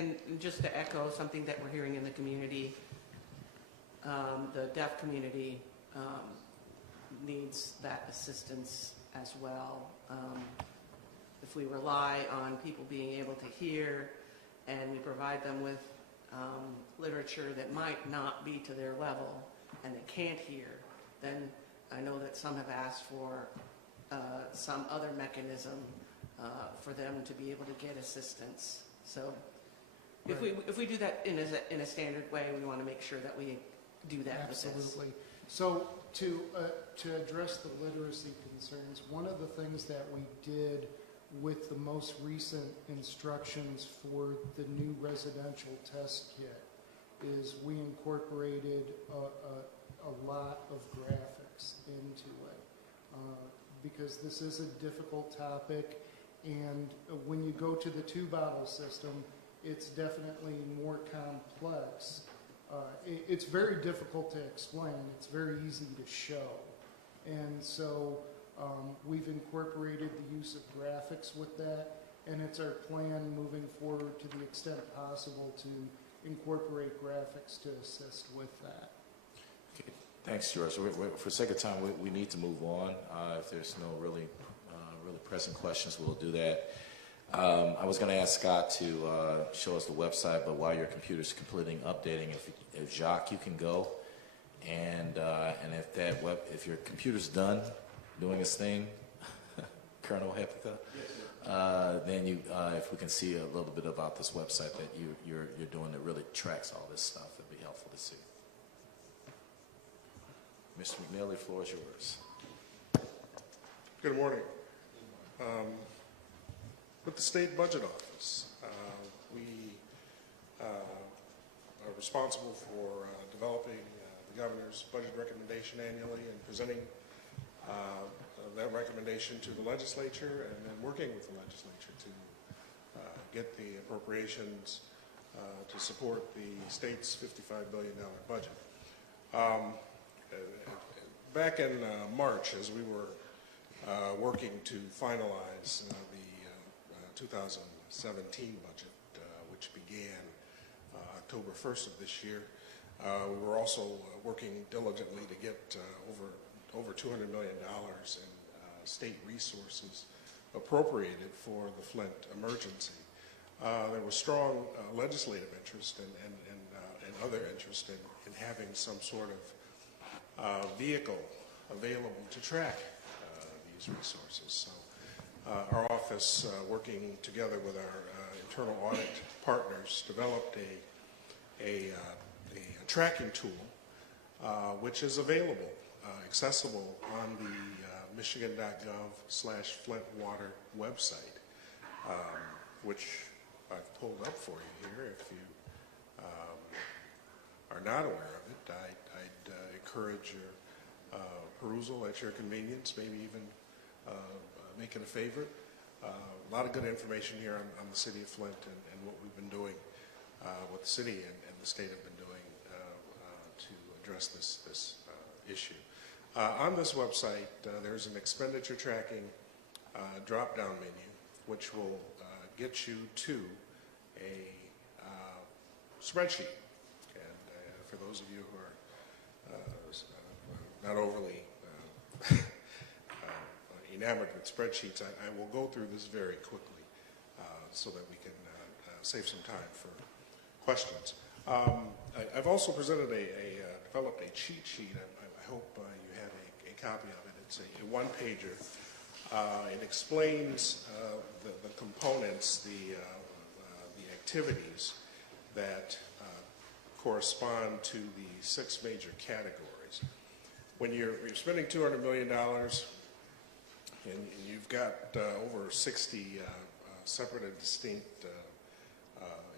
And just to echo something that we're hearing in the community, the deaf community needs that assistance as well. If we rely on people being able to hear and we provide them with literature that might not be to their level and they can't hear, then I know that some have asked for some other mechanism for them to be able to get assistance. So if we do that in a standard way, we want to make sure that we do that. Absolutely. So to address the literacy concerns, one of the things that we did with the most recent instructions for the new residential test kit is we incorporated a lot of graphics into it because this is a difficult topic, and when you go to the two-bottle system, it's definitely more complex. It's very difficult to explain. It's very easy to show. And so we've incorporated the use of graphics with that, and it's our plan moving forward to the extent possible to incorporate graphics to assist with that. Okay. Thanks, George. For the sake of time, we need to move on. If there's no really pressing questions, we'll do that. I was going to ask Scott to show us the website, but while your computer's completing updating, if Jacques, you can go, and if your computer's done doing its thing, Colonel Hepica, then if we can see a little bit about this website that you're doing that really tracks all this stuff, it'd be helpful to see. Mr. McNeil, the floor is yours. Good morning. With the State Budget Office, we are responsible for developing the Governor's budget recommendation annually and presenting that recommendation to the legislature, and then working with the legislature to get the appropriations to support the state's $55 billion budget. Back in March, as we were working to finalize the 2017 budget, which began October 1st of this year, we were also working diligently to get over $200 million in state resources appropriated for the Flint emergency. There was strong legislative interest and other interest in having some sort of vehicle available to track these resources. So our office, working together with our internal audit partners, developed a tracking tool which is available, accessible on the michigan.gov/Flint-Water website, which I've pulled up for you here. If you are not aware of it, I'd encourage your perusal at your convenience, maybe even make it a favorite. A lot of good information here on the city of Flint and what we've been doing, what the city and the state have been doing to address this issue. On this website, there's an expenditure tracking drop-down menu, which will get you to a spreadsheet. And for those of you who are not overly enamored with spreadsheets, I will go through this very quickly so that we can save some time for questions. I've also presented developed a cheat sheet. I hope you have a copy of it. It's a one-pager. It explains the components, the activities that correspond to the 6 major categories. When you're spending $200 million and you've got over 60 separate and distinct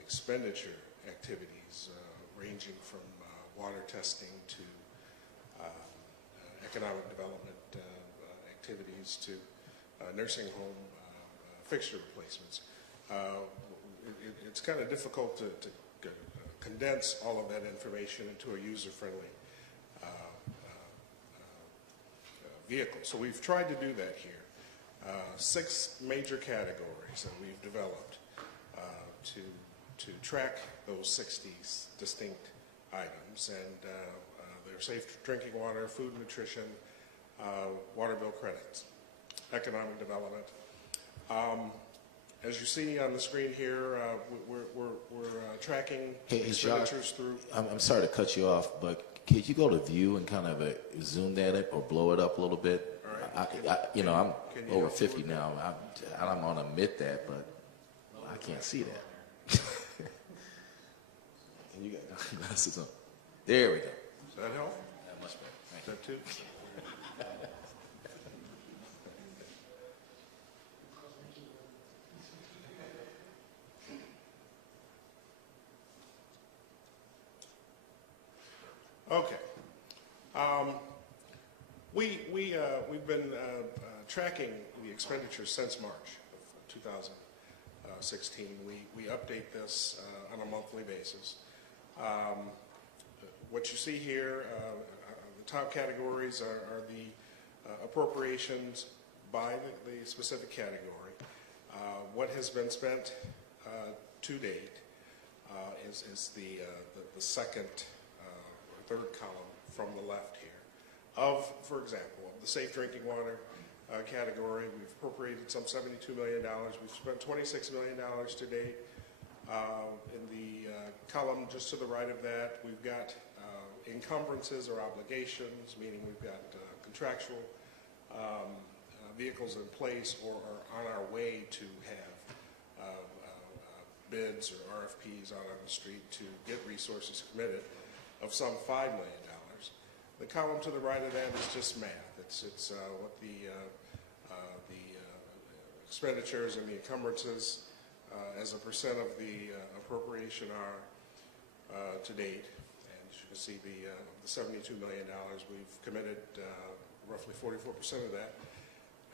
expenditure activities ranging from water testing to economic development activities to nursing home fixture replacements. It's kind of difficult to condense all of that information into a user-friendly vehicle. So we've tried to do that here. 6 major categories that we've developed to to track those 60 distinct items, and they're safe drinking water, food and nutrition, water bill credits, economic development. As you see on the screen here, we're tracking Hey, expenditures through. I'm sorry to cut you off, but could you go to view and kind of zoom that up or blow it up a little bit? All right. I'm can you over help 50 with now. I don't want to admit that, but I can't see that. And you got glasses on. There we go. Does that help? That much better. Thank Is you. that too? Okay. We've been tracking the expenditures since March of 2016. We update this on a monthly basis. What you see here, the top categories are the appropriations by the specific category. What has been spent to date is the second or third column from the left here. For example, of the safe drinking water category, we've appropriated some $72 million. We've spent $26 million to date. In the column just to the right of that, we've got encumbrances or obligations, meaning we've got contractual vehicles in place or are on our way to have bids or RFPs out on the street to get resources committed of some $5 million. The column to the right of that is just math. It's what the expenditures and the encumbrances as a percent of the appropriation are to date. And as you can see, the $72 million, we've committed roughly 44% of that.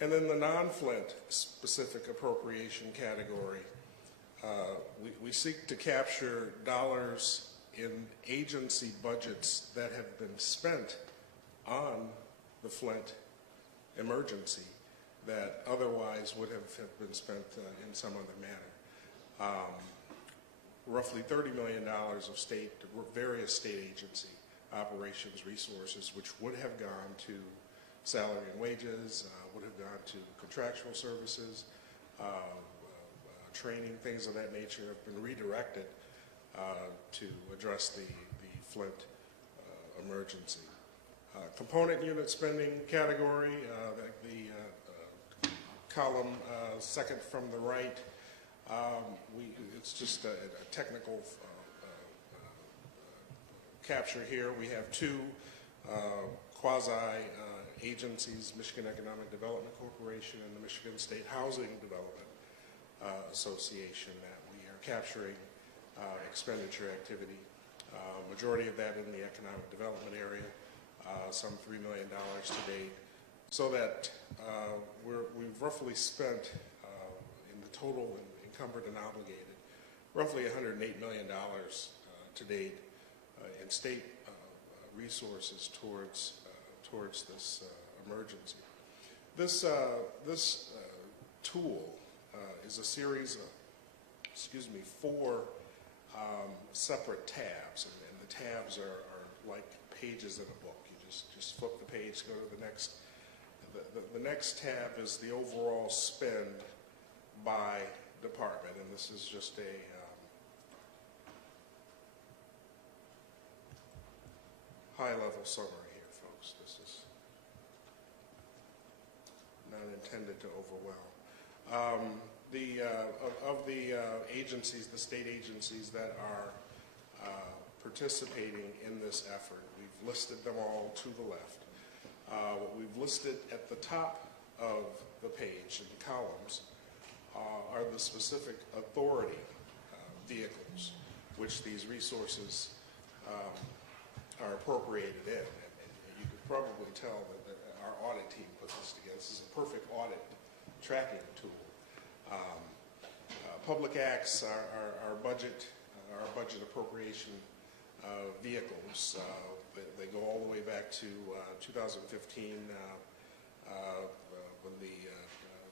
And then the non-Flint specific appropriation category, we seek to capture dollars in agency budgets that have been spent on the Flint emergency that otherwise would have been spent in some other manner. Roughly $30 million of various state agency operations resources, which would have gone to salary and wages, would have gone to contractual services, training, things of that nature, have been redirected to address the Flint emergency. Component unit spending category, the column second from the right, it's just a technical capture here. We have two quasi-agencies, Michigan Economic Development Corporation and the Michigan State Housing Development Association, that we are capturing expenditure activity. Majority of that in the economic development area, some $3 million to date, so that we've roughly spent in the total encumbered and obligated roughly $108 million to date in state resources towards this emergency. This tool is a series of, 4 separate tabs, and the tabs are like pages in a book. You just flip the page, go to the next. The next tab is the overall spend by department, and this is just a high-level summary here, folks. This is not intended to overwhelm. Of the agencies, the state agencies that are participating in this effort, we've listed them all to the left. What we've listed at the top of the page in the columns are the specific authority vehicles which these resources are appropriated in. And you could probably tell that our audit team put this together. This is a perfect audit tracking tool. Public acts are budget appropriation vehicles. They go all the way back to 2015 when the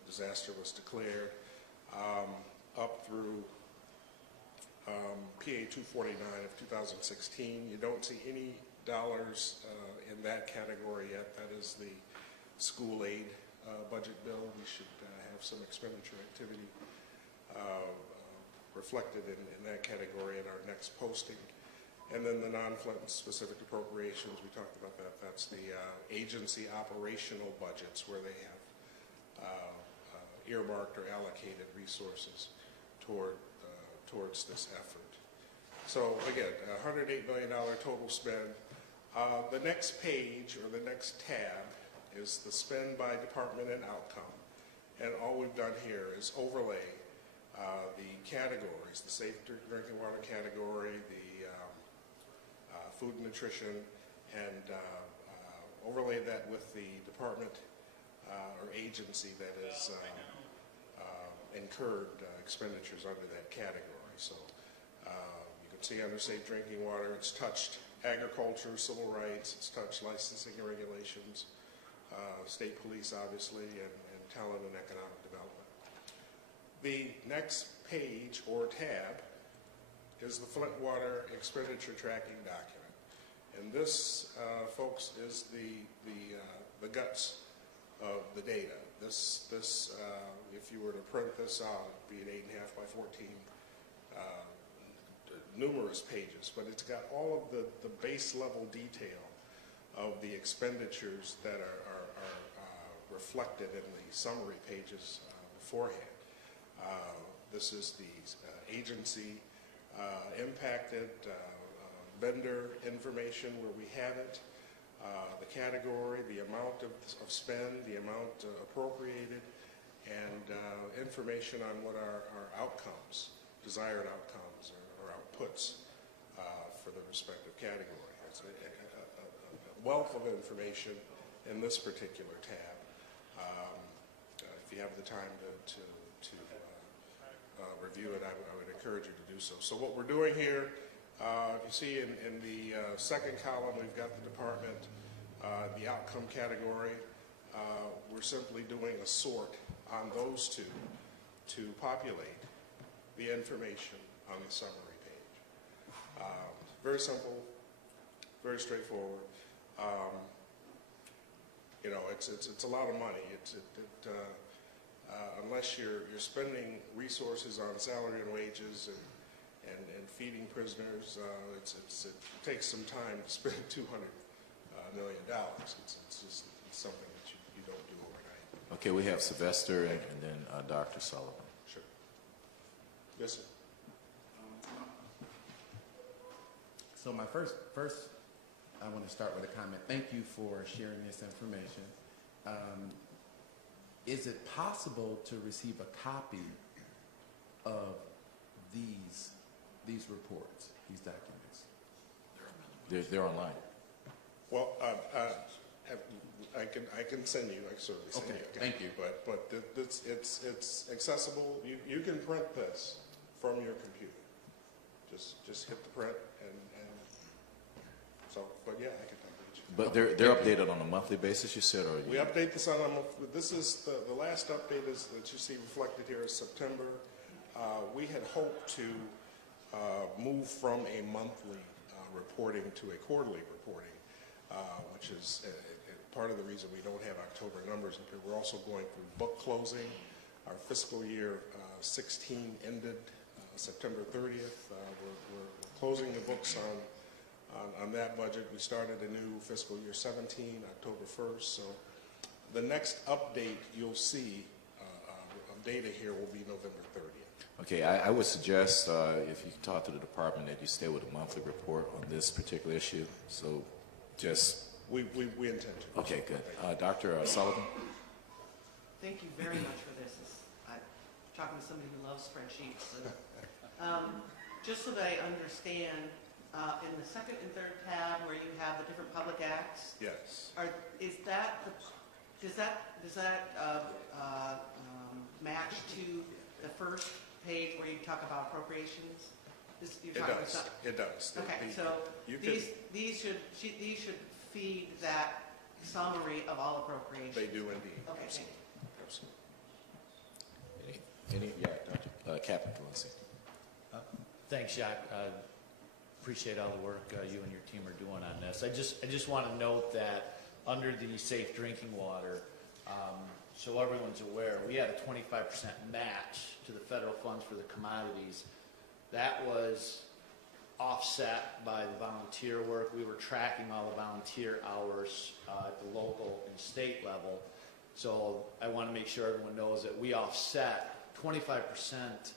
disaster was declared, up through PA 249 of 2016. You don't see any dollars in that category yet. That is the school aid budget bill. We should have some expenditure activity reflected in that category in our next posting. And then the non-Flint specific appropriations, we talked about that. That's the agency operational budgets where they have earmarked or allocated resources towards this effort. So again, $108 million total spend. The next page or the next tab is the spend by department and outcome. And all we've done here is overlay the categories, the safe drinking water category, the food and nutrition, and overlay that with the department or agency that is incurred expenditures under that category. So you can see under safe drinking water, it's touched agriculture, civil rights, it's touched licensing and regulations, state police obviously, and talent and economic development. The next page or tab is the Flint Water Expenditure Tracking Document. And this, folks, is the guts of the data. This if you were to print this out, it'd be an 8.5 by 14, numerous pages, but it's got all of the base level detail of the expenditures that are reflected in the summary pages beforehand. This is the agency impacted vendor information where we have it, the category, the amount of spend, the amount appropriated, and information on what our outcomes, desired outcomes or outputs for the respective category. It's a wealth of information in this particular tab. If you have the time to review it, I would encourage you to do so. So what we're doing here, if you see in the second column, we've got the department, the outcome category. We're simply doing a sort on those two to populate the information on the summary page. Very simple, very straightforward. You know, it's a lot of money. Unless you're spending resources on salary and wages and feeding prisoners, it takes some time to spend $200 million. It's something that you don't do overnight. Okay, we have Sylvester and then Dr. Sullivan. Sure. Yes, sir. So my first, I want to start with a comment. Thank you for sharing this information. Is it possible to receive a copy of these reports, these documents? They're online. Well, I can send you. I can certainly send you. Okay, thank you. But it's accessible. You can print this from your computer. Just hit the print and so. But yeah, I can reach you. But they're updated on a monthly basis, you said, or We update this on a monthly. This is the last update is that you see reflected here is September. We had hoped to move from a monthly reporting to a quarterly reporting, which is part of the reason we don't have October numbers up here. We're also going through book closing. Our fiscal year 16 ended September 30th. We're closing the books on that budget. We started a new fiscal year 17, October 1st. So the next update you'll see of data here will be November 30th. Okay, I would suggest if you talk to the department that you stay with a monthly report on this particular issue. So just... We intend to. Okay, good. Dr. Sullivan? Thank you very much for this. I'm talking to somebody who loves spreadsheets. And, just so that I understand, in the second and third tab where you have the different public acts, Yes. does that match to the first page where you talk about appropriations? It does. It does. Okay, so these should feed that summary of all appropriations. They do indeed. Okay, thank Absolutely. Yeah, Dr. Captain Pelosi. Thanks, Jacques. Appreciate all the work you and your team are doing on this. I just want to note that under the safe drinking water, so everyone's aware, we had a 25% match to the federal funds for the commodities. That was offset by the volunteer work. We were tracking all the volunteer hours at the local and state level. So I want to make sure everyone knows that we offset 25%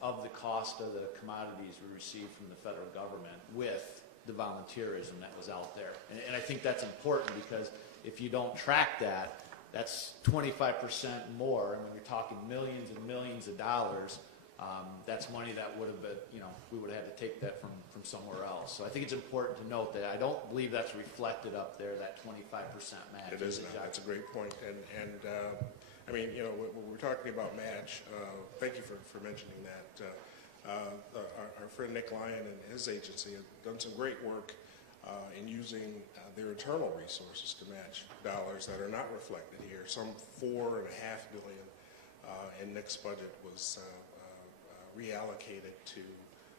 of the cost of the commodities we received from the federal government with the volunteerism that was out there. And I think that's important because if you don't track that, that's 25% more. And when you're talking millions and millions of dollars, that's money that would have been, we would have had to take that from somewhere else. So I think it's important to note that I don't believe that's reflected up there, that 25% match. It is not. That's a great point. And I mean, when we're talking about match, thank you for mentioning that. Our friend Nick Lyon and his agency have done some great work in using their internal resources to match dollars that are not reflected here. Some $4.5 billion in Nick's budget was reallocated to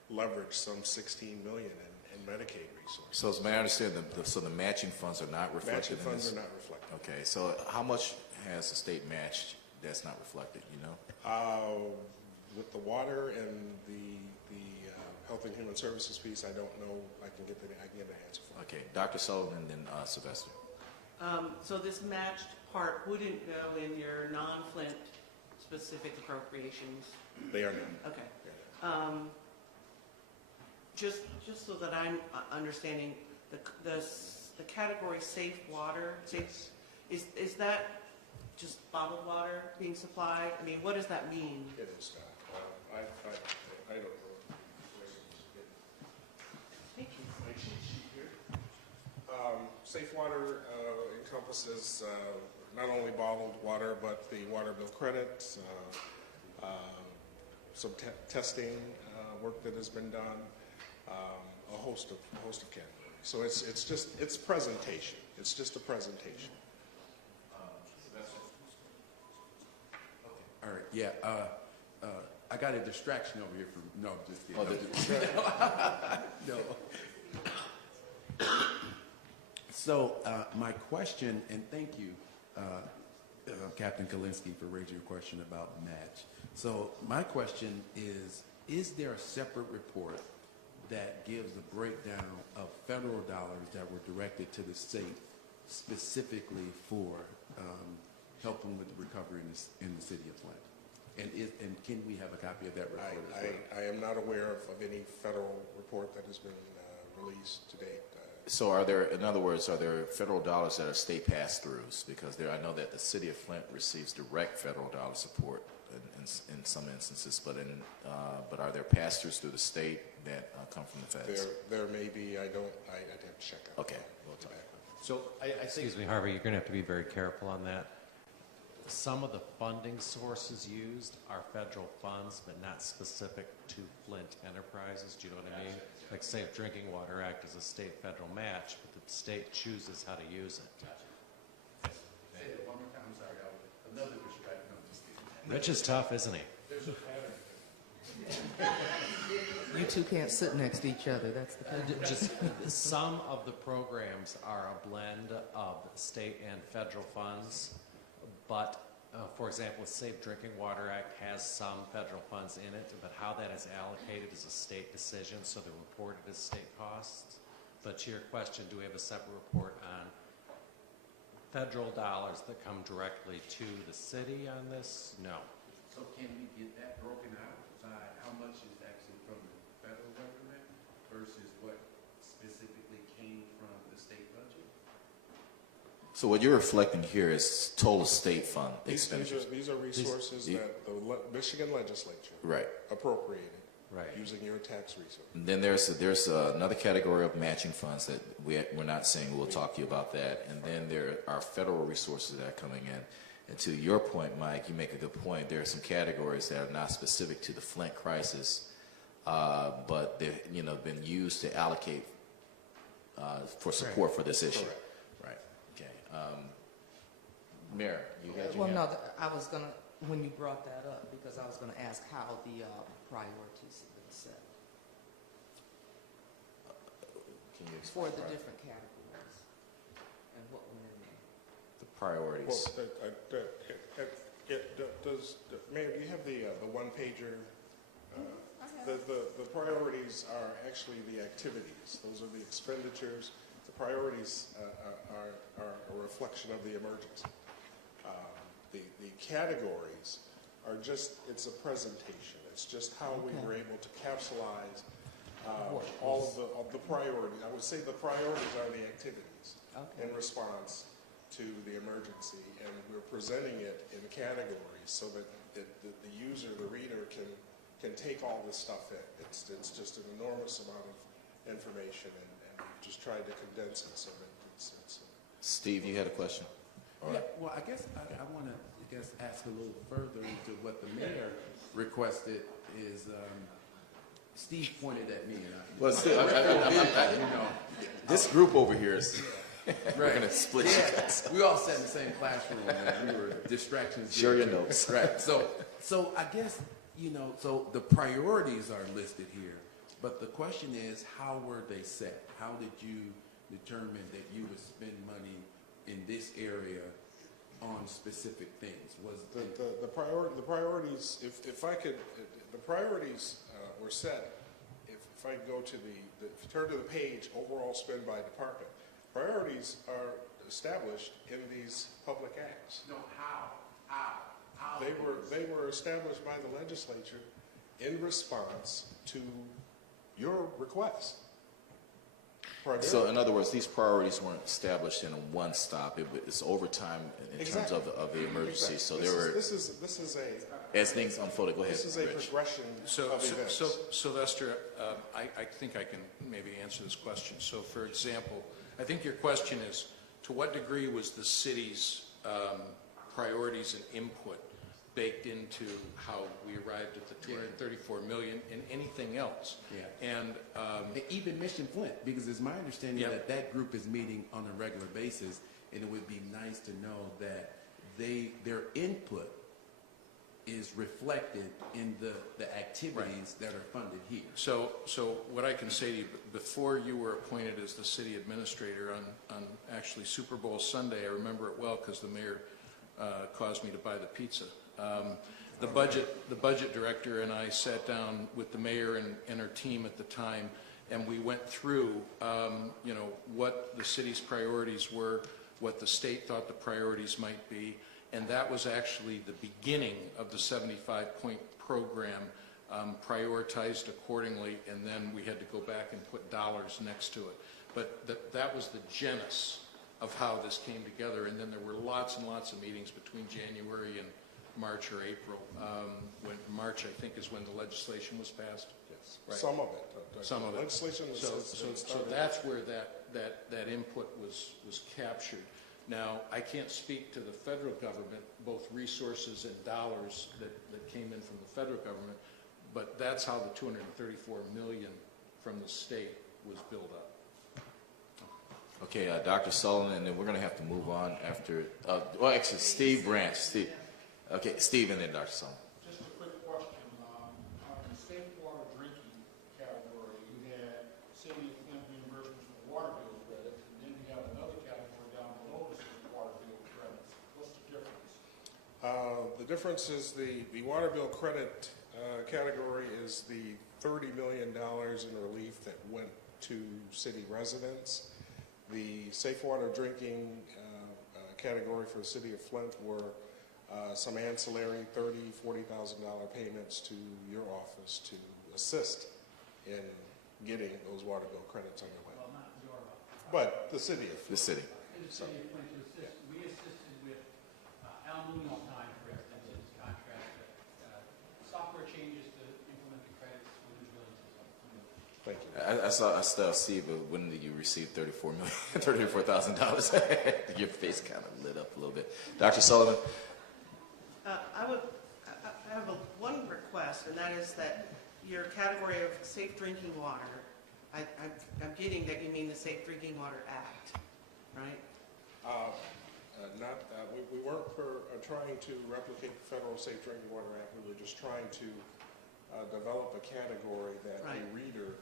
leverage some $16 million in Medicaid resources. So as may I understand, so the matching funds are not reflected Matching in this? funds are not reflected. Okay, so how much has the state matched that's not reflected, With the water and the Health and Human Services piece, I don't know. I can get an answer for you. Okay, Dr. Sullivan and then Sylvester. So this matched part wouldn't go in your non-Flint specific appropriations? They are not. Okay. Just so that I'm understanding, the category safe water, is that just bottled water being supplied? I mean, what does that mean? It is not. I don't know. Thank you. My cheat sheet here. Safe water encompasses not only bottled water, but the water bill credits, some testing work that has been done, a host of categories. So it's presentation. It's just a presentation. All right, yeah, I got a distraction over here from, no, just kidding. No. So my question, and thank you, Captain Kalinsky, for raising your question about match. So my question is there a separate report that gives a breakdown of federal dollars that were directed to the state specifically for helping with the recovery in the city of Flint? And can we have a copy of that report as well? I am not aware of any federal report that has been released to date. So in other words, are there federal dollars that are state pass-throughs? Because I know that the city of Flint receives direct federal dollar support in some instances, but are there pass-throughs through the state that come from the feds? There may be. I'd have to check out. Okay. We'll talk. So I think, Excuse me, Harvey, you're going to have to be very careful on that. Some of the funding sources used are federal funds, but not specific to Flint enterprises. Do you know what I mean? Like Safe Drinking Water Act is a state federal match, but the state chooses how to use it. Say it one more time, I'm sorry, another distraction. No, just kidding. Rich is tough, isn't he? There's a pattern. You two can't sit next to each other. That's the problem. Just some of the programs are a blend of state and federal funds, but for example, the Safe Drinking Water Act has some federal funds in it, but how that is allocated is a state decision, so they're reported as state costs. But to your question, do we have a separate report on federal dollars that come directly to the city on this? No. So can we get that broken out by how much is actually from the federal government versus what specifically came from the state budget? So what you're reflecting here is total state fund expenditures. These are resources that the Michigan legislature Right. appropriated Right. using your tax resources. And then there's another category of matching funds that we're not saying. We'll talk to you about that. And then there are federal resources that are coming in. And to your point, Mike, you make a good point. There are some categories that are not specific to the Flint crisis, but they've been used to allocate for support for this issue. Correct. Right. Okay. Mayor, you had your Well, hand. no, I was going to, when you brought that up, because I was going to ask how the priorities have been set. For the different categories and what went in there. The priorities. Mayor, do you have the one-pager? The priorities are actually the activities. Those are the expenditures. The priorities are a reflection of the emergency. The categories are just, it's a presentation. It's just how we were able to capsulize all of the priorities. I would say the priorities are the activities in response to the emergency, and we're presenting it in categories so that the user, the reader, can take all this stuff in. It's just an enormous amount of information, and we've just tried to condense it so that it's Steve, you had a question? All Yeah, right. well, I guess I want to ask a little further into what the mayor requested is, Steve pointed at me and Well, Steve, this group over here is, we're going to split you guys. we all sat in the same classroom and we were distractions. Share your there, too. notes. Right. So I guess, so the priorities are listed here, but the question is, how were they set? How did you determine that you would spend money in this area on specific things? Was the priorities, if I could, the priorities were set. If I go to if you turn to the page, overall spend by department, priorities are established in these public acts. No, how? They were established by the legislature in response to your request. So, in other words, these priorities weren't established in one stop. It's over time in terms of the emergency. So there were, This is a as things unfolded. Go ahead, This is a Rich. progression of events. So Sylvester, I think I can maybe answer this question. So, for example, I think your question is, to what degree was the city's priorities and input baked into how we arrived at the 234 million and anything else? Yeah. And even Mission Flint, because it's my understanding Yeah. that group is meeting on a regular basis, and it would be nice to know that their input is reflected in the activities that are funded here. so what I can say to you, before you were appointed as the city administrator on actually Super Bowl Sunday, I remember it well because the mayor caused me to buy the pizza. The budget director and I sat down with the mayor and her team at the time, and we went through, what the city's priorities were, what the state thought the priorities might be, and that was actually the beginning of the 75-point program, prioritized accordingly, and then we had to go back and put dollars next to it. But that was the genesis of how this came together, and then there were lots and lots of meetings between January and March or April. When March, I think, is when the legislation was passed. Yes. Right. Some of it. Some of it. Legislation is So that's where that input was captured. Now, I can't speak to the federal government, both resources and dollars that came in from the federal government, but that's how the 234 million from the state was built up. Okay, Dr. Sullivan, and then we're going to have to move on after. Actually, Steve Branch. Okay, Steve, and then Dr. Sullivan. Just a quick question. On the state water drinking category, you had city of Flint reimbursement for water bill credits, and then you have another category down below that says water bill credits. What's the difference? The difference is the water bill credit category is the $30 million in relief that went to city residents. The safe water drinking category for the city of Flint were some ancillary $30,000, $40,000 payments to your office to assist in getting those water bill credits underway. Well, not your office. But the city of Flint. The city. In the city of Flint to assist. We assisted with Al Munoz time, for instance, in his contract, software changes to implement the credits within the billing system. Thank you. I saw Steve, but when did you receive $34,000? Your face kind of lit up a little bit. Dr. Sullivan. I have one request, and that is that your category of safe drinking water, I'm getting that you mean the Safe Drinking Water Act, right? We weren't trying to replicate the Federal Safe Drinking Water Act. We were just trying to develop a category that Right. a reader.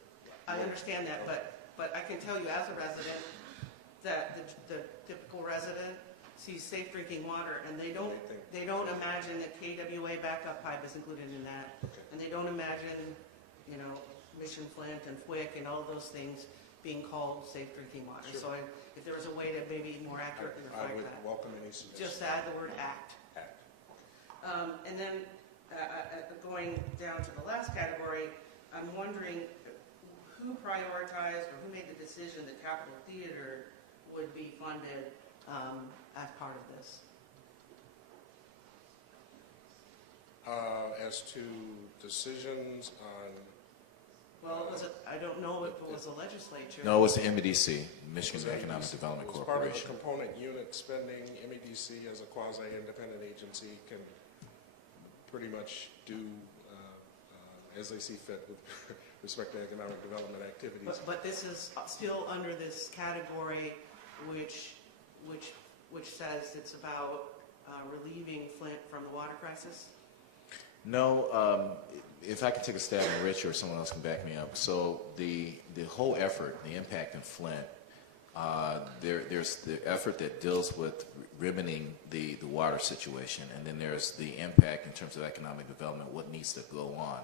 I understand that, but but I can tell you as a resident that the typical resident sees safe drinking water, and they don't imagine that KWA backup pipe is included in that, and they don't imagine, you know, Mission Flint and FWICC and all those things being called safe drinking water. Sure. So if there was a way to maybe more accurately I reflect would that, welcome any suggestions. just add the word act. And then going down to the last category, I'm wondering who prioritized or who made the decision that Capitol Theater would be funded as part of this? As to decisions on, Well, I don't know if it was a legislature. No, it was the MEDC, Michigan Economic Development it was part of the Corporation. component unit spending, MEDC as a quasi-independent agency can pretty much do as they see fit with respect to economic development activities. But this is still under this category which says it's about relieving Flint from the water crisis? No, if I can take a stab at Rich or someone else can back me up. So the whole effort, the impact in Flint, there's the effort that deals with ribboning the water situation, and then there's the impact in terms of economic development, what needs to go on.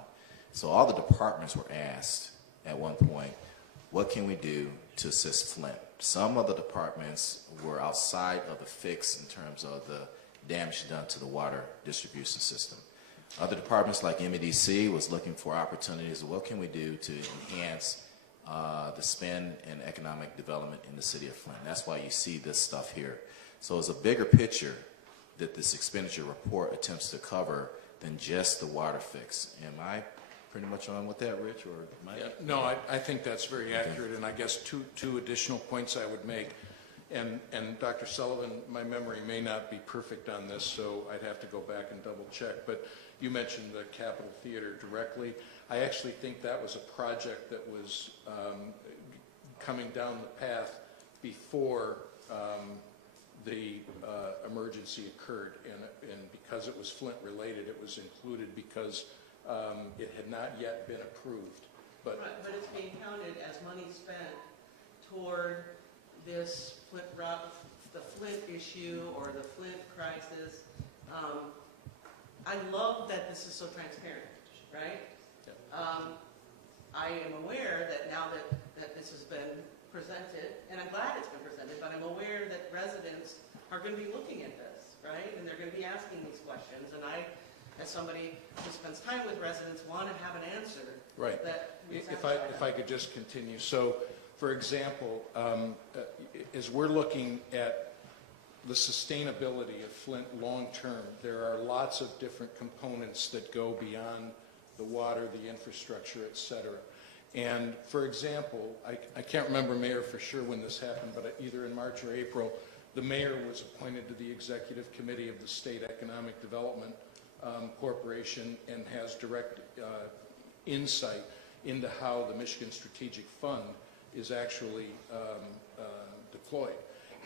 So all the departments were asked at one point, what can we do to assist Flint? Some of the departments were outside of the fix in terms of the damage done to the water distribution system. Other departments like MEDC was looking for opportunities. What can we do to enhance the spend and economic development in the city of Flint? That's why you see this stuff here. So it's a bigger picture that this expenditure report attempts to cover than just the water fix. Am I pretty much on with that, Rich, or Mike? Yeah, no, I think that's very accurate, and I guess two additional points I would make. And Dr. Sullivan, my memory may not be perfect on this, so I'd have to go back and double check. But you mentioned the Capitol Theater directly. I actually think that was a project that was coming down the path before the emergency occurred, and because it was Flint related, it was included because it had not yet been approved. But it's being counted as money spent toward this Flint route, the Flint issue or the Flint crisis. I love that this is so transparent, right? Yeah. I am aware that now that this has been presented, and I'm glad it's been presented, but I'm aware that residents are going to be looking at this, right? And they're going to be asking these questions. And I, as somebody who spends time with residents, want to have an answer. right. That If I could just continue. So, for example, as we're looking at the sustainability of Flint long term, there are lots of different components that go beyond the water, the infrastructure, et cetera. And for example, I can't remember, Mayor, for sure when this happened, but either in March or April, the mayor was appointed to the executive committee of the State Economic Development Corporation and has direct insight into how the Michigan Strategic Fund is actually deployed.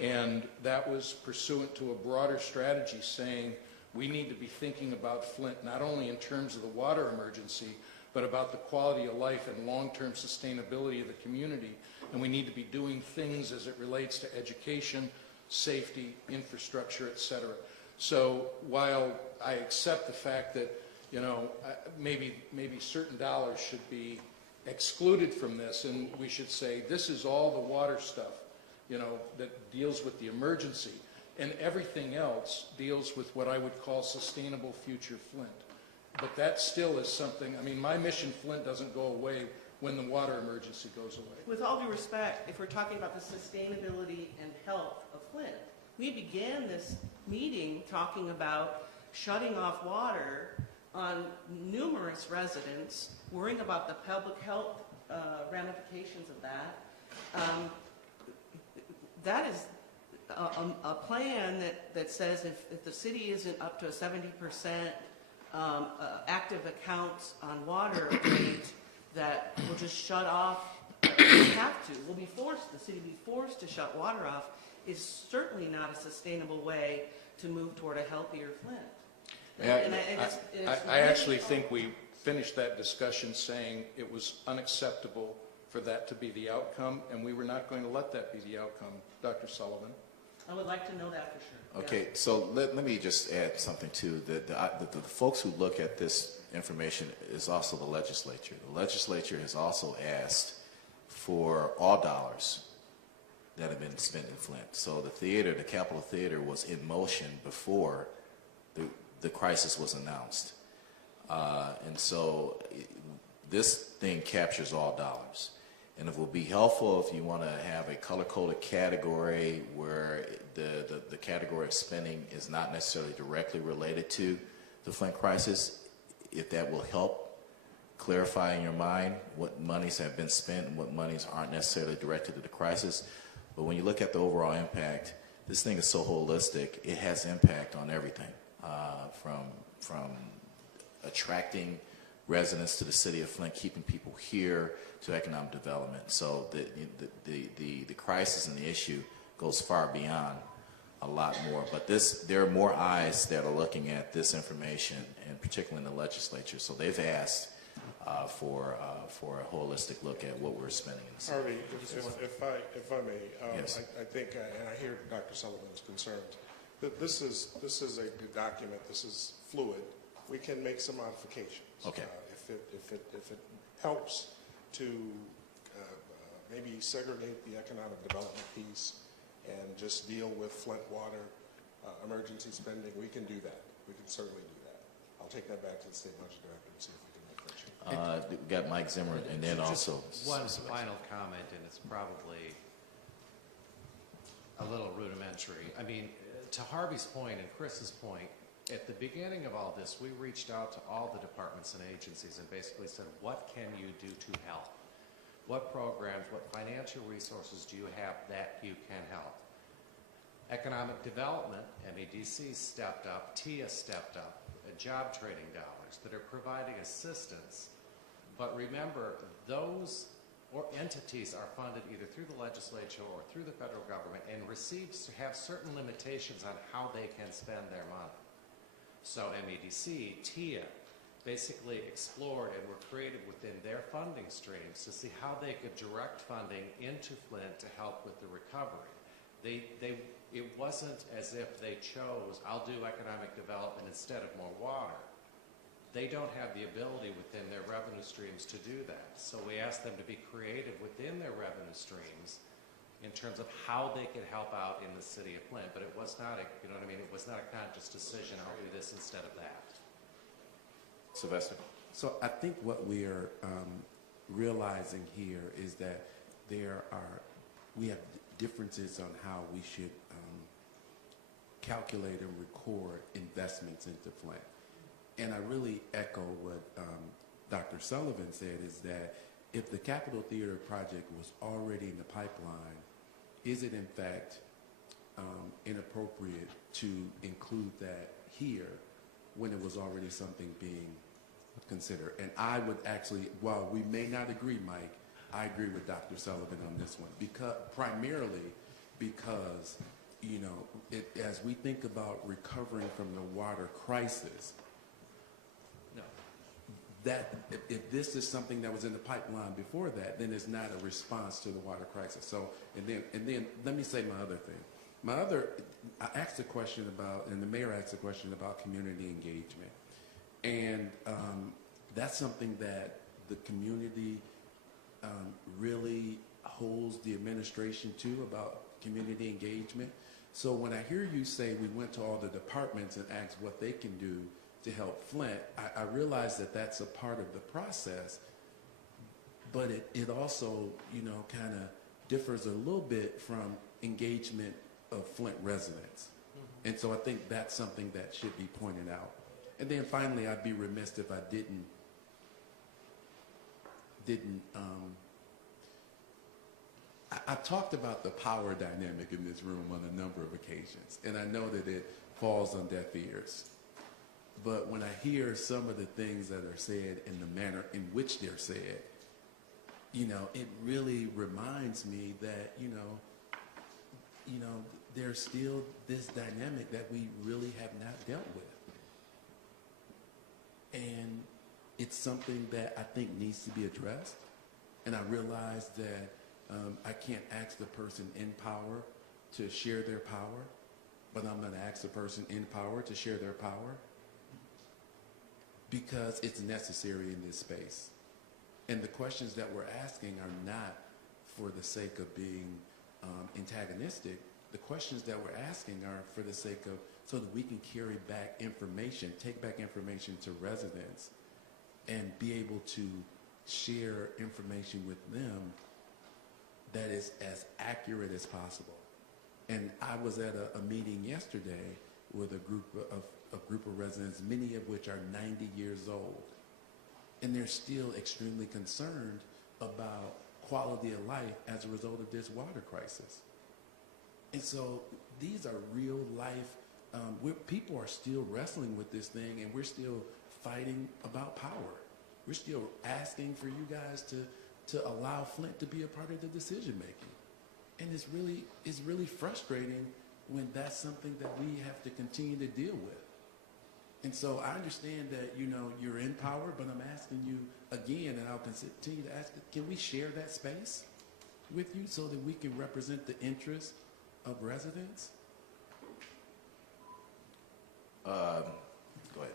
And that was pursuant to a broader strategy saying we need to be thinking about Flint not only in terms of the water emergency, but about the quality of life and long-term sustainability of the community. And we need to be doing things as it relates to education, safety, infrastructure, et cetera. So while I accept the fact that, you know, maybe certain dollars should be excluded from this, and we should say this is all the water stuff, you know, that deals with the emergency, and everything else deals with what I would call sustainable future Flint. But that still is something, I mean, my mission Flint doesn't go away when the water emergency goes away. With all due respect, if we're talking about the sustainability and health of Flint, we began this meeting talking about shutting off water on numerous residents, worrying about the public health ramifications of that. That is a plan that says if the city isn't up to a 70% active accounts on water rate, that we'll just shut off. We have to. We'll be forced. The city will be forced to shut water off. Is certainly not a sustainable way to move toward a healthier Flint. I actually think we finished that discussion saying it was unacceptable for that to be the outcome, and we were not going to let that be the outcome. Dr. Sullivan? I would like to know that for sure. Okay, so let me just add something too. The folks who look at this information is also the legislature. The legislature has also asked for all dollars that have been spent in Flint. So the theater, the Capitol Theater, was in motion before the crisis was announced. And so this thing captures all dollars. And it will be helpful if you want to have a color-coded category where the category of spending is not necessarily directly related to the Flint crisis, if that will help clarify in your mind what monies have been spent and what monies aren't necessarily directed to the crisis. But when you look at the overall impact, this thing is so holistic, it has impact on everything, from attracting residents to the city of Flint, keeping people here, to economic development. So the crisis and the issue goes far beyond a lot more. But there are more eyes that are looking at this information, and particularly in the legislature. So they've asked for a holistic look at what we're spending in the city. Harvey, if I may, Yes. I think, and I hear Dr. Sullivan's concerns, that this is a document, this is fluid. We can make some modifications. Okay. If it helps to maybe segregate the economic development piece and just deal with Flint water emergency spending, we can do that. We can certainly do that. I'll take that back to the state budget director and see if we can make that change. We got Mike Zimmer, and then Just also one final comment, and it's probably a little rudimentary. I mean, to Harvey's point and Chris's point, at the beginning of all this, we reached out to all the departments and agencies and basically said, what can you do to help? What programs, what financial resources do you have that you can help? Economic development, MEDC stepped up, TIA stepped up, job training dollars that are providing assistance. But remember, those entities are funded either through the legislature or through the federal government and have certain limitations on how they can spend their money. So MEDC, TIA, basically explored and were creative within their funding streams to see how they could direct funding into Flint to help with the recovery. It wasn't as if they chose, I'll do economic development instead of more water. They don't have the ability within their revenue streams to do that. So we asked them to be creative within their revenue streams in terms of how they could help out in the city of Flint, but it was not a, you know what I mean, it was not a conscious decision, I'll do this instead of that. Sylvester. So I think what we are realizing here is that we have differences on how we should calculate and record investments into Flint. And I really echo what Dr. Sullivan said, is that if the Capitol Theater project was already in the pipeline, is it in fact inappropriate to include that here when it was already something being considered? And I would actually, while we may not agree, Mike, I agree with Dr. Sullivan on this one, primarily because, you know, as we think about recovering from the water crisis, that if this is something that was in the pipeline before that, then it's not a response to the water crisis. So, and then let me say my other thing. I asked a question about, and the mayor asked a question about community engagement. And that's something that the community really holds the administration to, about community engagement. So when I hear you say we went to all the departments and asked what they can do to help Flint, I realize that that's a part of the process, but it also, you know, kind of differs a little bit from engagement of Flint residents. And so I think that's something that should be pointed out. And then finally, I'd be remiss if I didn't I've talked about the power dynamic in this room on a number of occasions, and I know that it falls on deaf ears. But when I hear some of the things that are said in the manner in which they're said, you know, it really reminds me that, you know, there's still this dynamic that we really have not dealt with. And it's something that I think needs to be addressed. And I realized that I can't ask the person in power to share their power, but I'm going to ask the person in power to share their power because it's necessary in this space. And the questions that we're asking are not for the sake of being antagonistic. The questions that we're asking are for the sake of so that we can carry back information, take back information to residents and be able to share information with them that is as accurate as possible. And I was at a meeting yesterday with a group of residents, many of which are 90 years old, and they're still extremely concerned about quality of life as a result of this water crisis. And so these are real life, people are still wrestling with this thing, and we're still fighting about power. We're still asking for you guys to allow Flint to be a part of the decision making. And it's really frustrating when that's something that we have to continue to deal with. And so I understand that, you're in power, but I'm asking you again, and I'll continue to ask, can we share that space with you so that we can represent the interests of residents? Go ahead.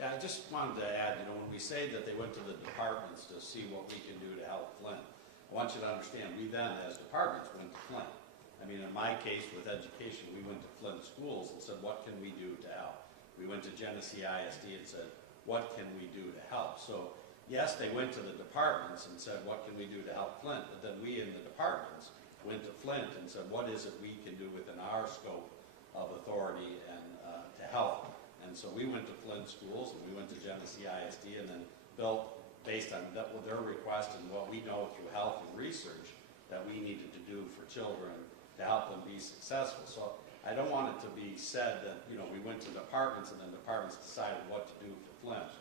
Yeah, I just wanted to add, when we say that they went to the departments to see what we can do to help Flint, I want you to understand, we then, as departments, went to Flint. I mean, in my case with education, we went to Flint schools and said, what can we do to help? We went to Genesee ISD and said, what can we do to help? So, yes, they went to the departments and said, what can we do to help Flint? But then we in the departments went to Flint and said, what is it we can do within our scope of authority and to help? And so we went to Flint schools and we went to Genesee ISD and then built, based on their request and what we know through health and research, that we needed to do for children to help them be successful. So I don't want it to be said that, we went to departments and then departments decided what to do for Flint.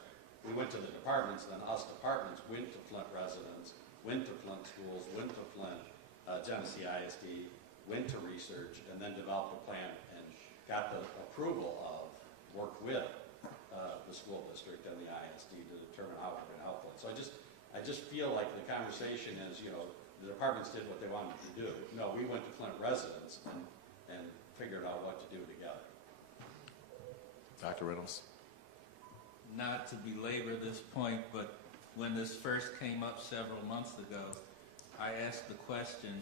We went to the departments and then us departments went to Flint residents, went to Flint schools, went to Flint, Genesee ISD, went to research, and then developed a plan and got the approval of, worked with the school district and the ISD to determine how we're going to help Flint. So I just feel like the conversation is, the departments did what they wanted to do. No, we went to Flint residents and figured out what to do together. Dr. Reynolds? Not to belabor this point, but when this first came up several months ago, I asked the question,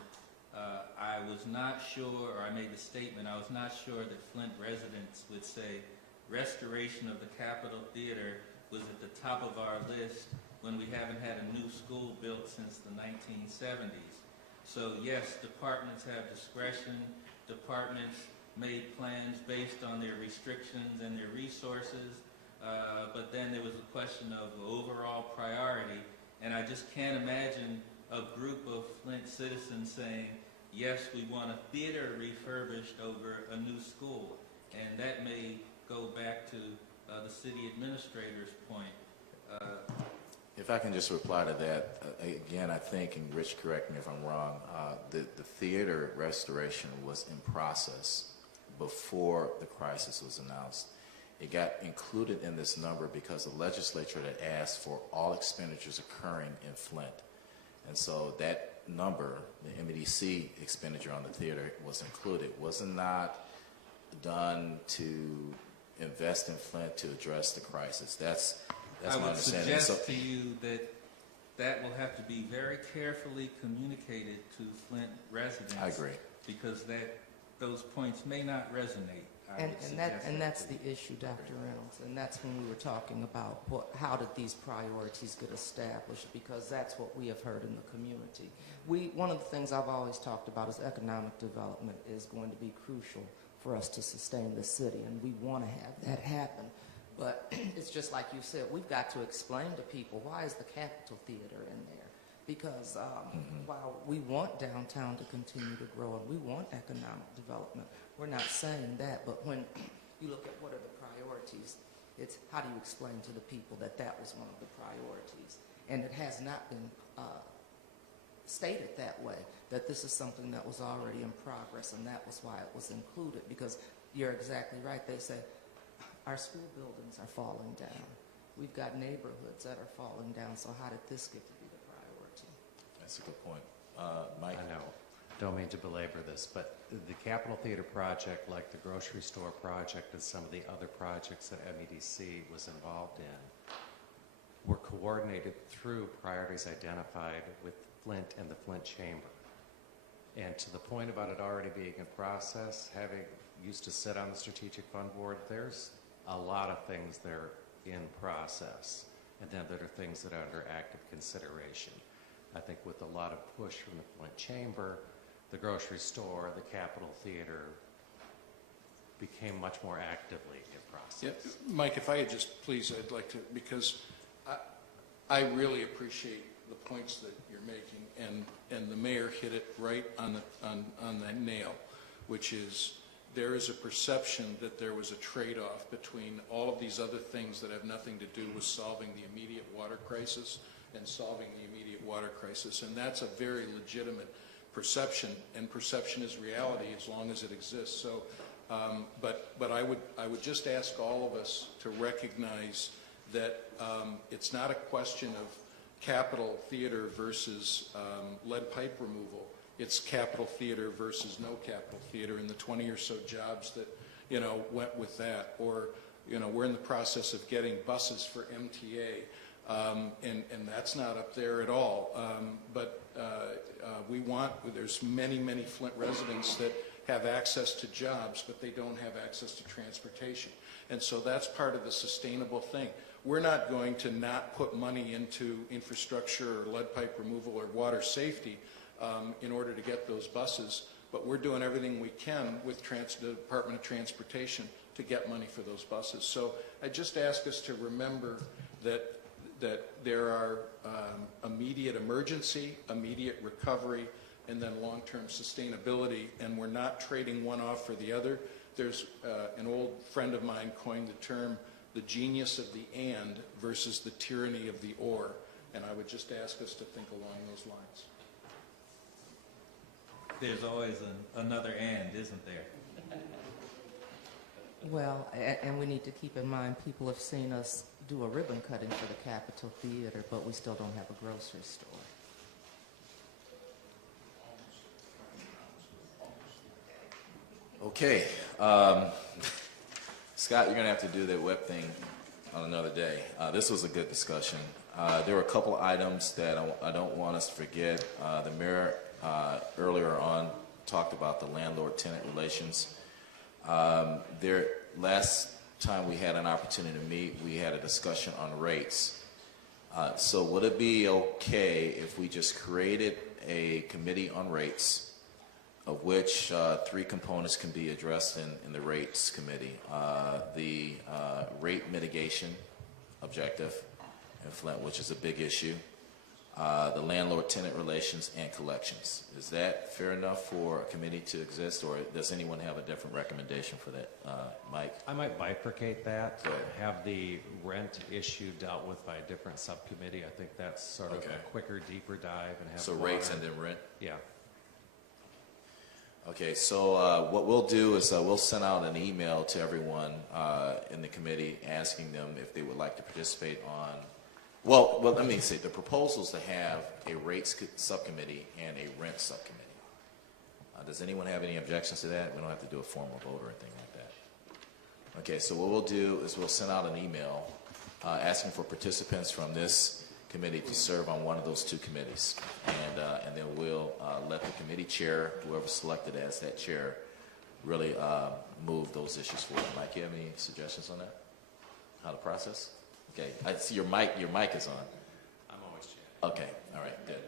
I was not sure, or I made the statement, I was not sure that Flint residents would say restoration of the Capitol Theater was at the top of our list when we haven't had a new school built since the 1970s. So yes, departments have discretion. Departments made plans based on their restrictions and their resources, but then there was a question of overall priority, and I just can't imagine a group of Flint citizens saying, yes, we want a theater refurbished over a new school, and that may go back to the city administrator's point. If I can just reply to that, again, I think, and Rich, correct me if I'm wrong, the theater restoration was in process before the crisis was announced. It got included in this number because the legislature had asked for all expenditures occurring in Flint. And so that number, the MEDC expenditure on the theater, was included. Was not done to invest in Flint to address the crisis. That's my I would understanding. suggest to you that will have to be very carefully communicated to Flint residents. I agree. Because those points may not resonate. And that's the issue, Dr. Reynolds, and that's when we were talking about how did these priorities get established, because that's what we have heard in the community. One of the things I've always talked about is economic development is going to be crucial for us to sustain the city, and we want to have that happen. But it's just like you said, we've got to explain to people, why is the Capitol Theater in there? Because while we want downtown to continue to grow and we want economic development, we're not saying that. But when you look at what are the priorities, it's how do you explain to the people that that was one of the priorities? And it has not been stated that way, that this is something that was already in progress, and that was why it was included. Because you're exactly right. They say, our school buildings are falling down. We've got neighborhoods that are falling down, so how did this get to be the priority? That's a good point. Mike? I know, don't mean to belabor this, but the Capitol Theater project, like the grocery store project and some of the other projects that MEDC was involved in, were coordinated through priorities identified with Flint and the Flint Chamber. And to the point about it already being in process, having used to sit on the Strategic Fund Board, there's a lot of things that are in process, and then there are things that are under active consideration. I think with a lot of push from the Flint Chamber, the grocery store, the Capitol Theater became much more actively in process. Yeah, Mike, if I had just, please, I'd like to, because I really appreciate the points that you're making, and the mayor hit it right on the nail, which is there is a perception that there was a trade-off between all of these other things that have nothing to do with solving the immediate water crisis and solving the immediate water crisis, and that's a very legitimate perception, and perception is reality as long as it exists. So, but I would just ask all of us to recognize that it's not a question of Capitol Theater versus lead pipe removal. It's Capitol Theater versus no Capitol Theater, and the 20 or so jobs that went with that. Or we're in the process of getting buses for MTA, and that's not up there at all. But there's many Flint residents that have access to jobs, but they don't have access to transportation. And so that's part of the sustainable thing. We're not going to not put money into infrastructure or lead pipe removal or water safety in order to get those buses, but we're doing everything we can with the Department of Transportation to get money for those buses. So I just ask us to remember that there are immediate emergency, immediate recovery, and then long-term sustainability, and we're not trading one off for the other. There's an old friend of mine coined the term the genius of the and versus the tyranny of the or, and I would just ask us to think along those lines. There's always another and, isn't there? Well, and we need to keep in mind people have seen us do a ribbon cutting for the Capitol Theater, but we still don't have a grocery store. Okay. Scott, you're going to have to do that web thing on another day. This was a good discussion. There were a couple items that I don't want us to forget. The mayor earlier on talked about the landlord-tenant relations. Last time we had an opportunity to meet, we had a discussion on rates. So would it be okay if we just created a committee on rates, of which 3 components can be addressed in the rates committee? The rate mitigation objective in Flint, which is a big issue, the landlord-tenant relations, and collections. Is that fair enough for a committee to exist, or does anyone have a different recommendation for that? Mike? I might bifurcate that, Go ahead. have the rent issue dealt with by a different subcommittee. I think that's sort of Okay. a quicker, deeper dive. And have So water. rates and then rent? Yeah. Okay, so what we'll do is we'll send out an email to everyone in the committee asking them if they would like to participate on, well, let me say, the proposal is to have a rates subcommittee and a rent subcommittee. Does anyone have any objections to that? We don't have to do a formal vote or anything like that. Okay, so what we'll do is we'll send out an email asking for participants from this committee to serve on one of those 2 committees, and then we'll let the committee chair, whoever's selected as that chair, really move those issues forward. Mike, you have any suggestions on that? How to process? Okay, I see your mic is on. I'm always chatting. Okay, all right, good.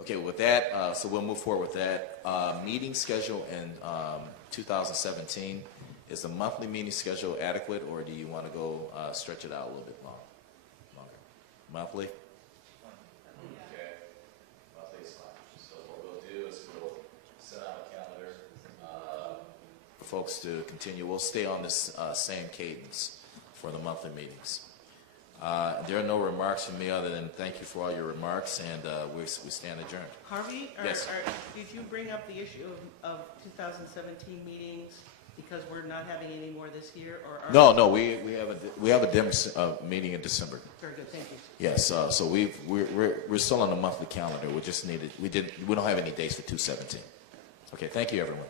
Okay, with that, so we'll move forward with that. Meeting schedule in 2017, is the monthly meeting schedule adequate, or do you want to go stretch it out a little bit longer? Monthly? Okay. Monthly is fine. So what we'll do is we'll set out a calendar for folks to continue. We'll stay on this same cadence for the monthly meetings. There are no remarks from me other than thank you for all your remarks, and we stand adjourned. Harvey, Yes. did you bring up the issue of 2017 meetings, because we're not having any more this year, or? are- No, we have a meeting in December. Very good, thank you. Yes, so we're still on the monthly calendar. We don't have any dates for 217. Okay, thank you, everyone.